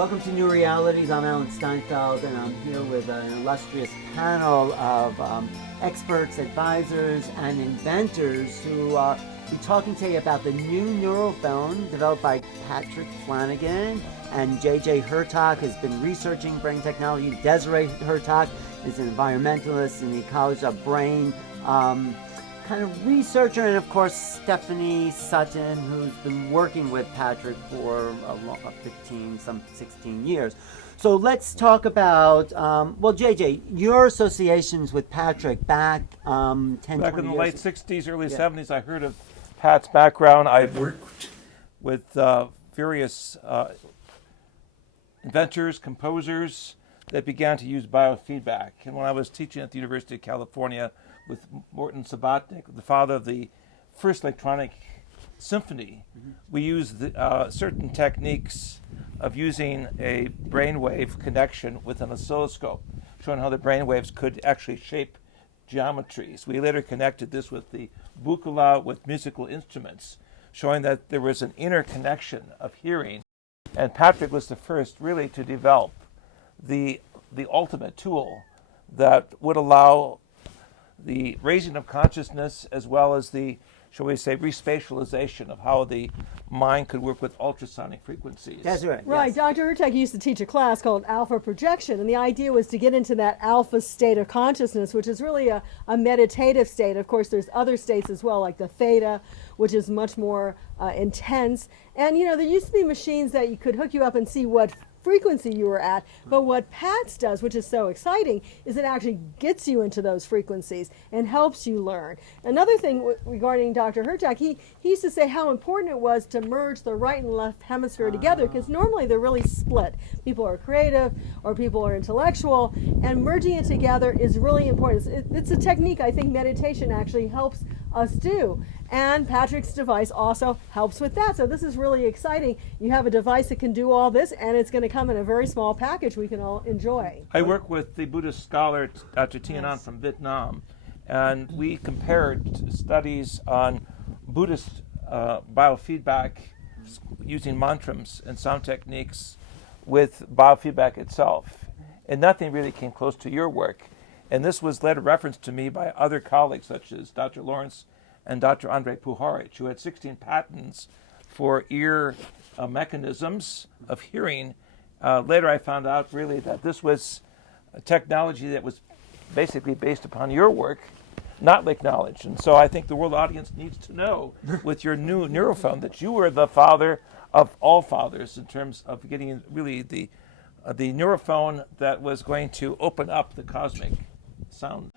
Welcome to New Realities. I'm Alan Steinfeld, and I'm here with an illustrious panel of experts, advisors, and inventors who will be talking today about the new neurophone developed by Patrick Flanagan and J.J. Hurtak has been researching brain technology. Desiree Hurtak is an environmentalist in the College of Brain kind of researcher, and of course Stephanie Sutton, who's been working with Patrick for 16 years. So let's talk about, well, JJ, your associations with Patrick back 10, Back 20 in the years. late 60s, early 70s, I heard of Pat's background. I've worked with various inventors, composers that began to use biofeedback. And when I was teaching at the University of California with Morton Sabatnik, the father of the first electronic symphony, we used certain techniques of using a brainwave connection with an oscilloscope, showing how the brainwaves could actually shape geometries. We later connected this with the bucula, with musical instruments, showing that there was an interconnection of hearing. And Patrick was the first really to develop the ultimate tool that would allow the raising of consciousness as well as the, shall we say, respatialization of how the mind could work with ultrasonic frequencies. That's right. Right. Yes. Dr. Hurtak used to teach a class called alpha projection, and the idea was to get into that alpha state of consciousness, which is really a meditative state. Of course, there's other states as well, like the theta, which is much more intense. And, you know, there used to be machines that you could hook you up and see what frequency you were at, but what PATS does, which is so exciting, is it actually gets you into those frequencies and helps you learn. Another thing regarding Dr. Hurtak, he used to say how important it was to merge the right and left hemisphere together, because normally they're really split. People are creative or people are intellectual, and merging it together is really important. It's a technique I think meditation actually helps us do. And Patrick's device also helps with that. So this is really exciting. You have a device that can do all this, and it's going to come in a very small package we can all enjoy. I work with the Buddhist scholar Dr. Thien An from Vietnam, and we compared studies on Buddhist biofeedback using mantras and sound techniques with biofeedback itself. And nothing really came close to your work. And this was later referenced to me by other colleagues such as Dr. Lawrence and Dr. Andrei Puharich, who had 16 patents for ear mechanisms of hearing. Later I found out really that this was a technology that was basically based upon your work, not acknowledged. And so I think the world audience needs to know with your new neurophone that you were the father of all fathers in terms of getting really the neurophone that was going to open up the cosmic sound.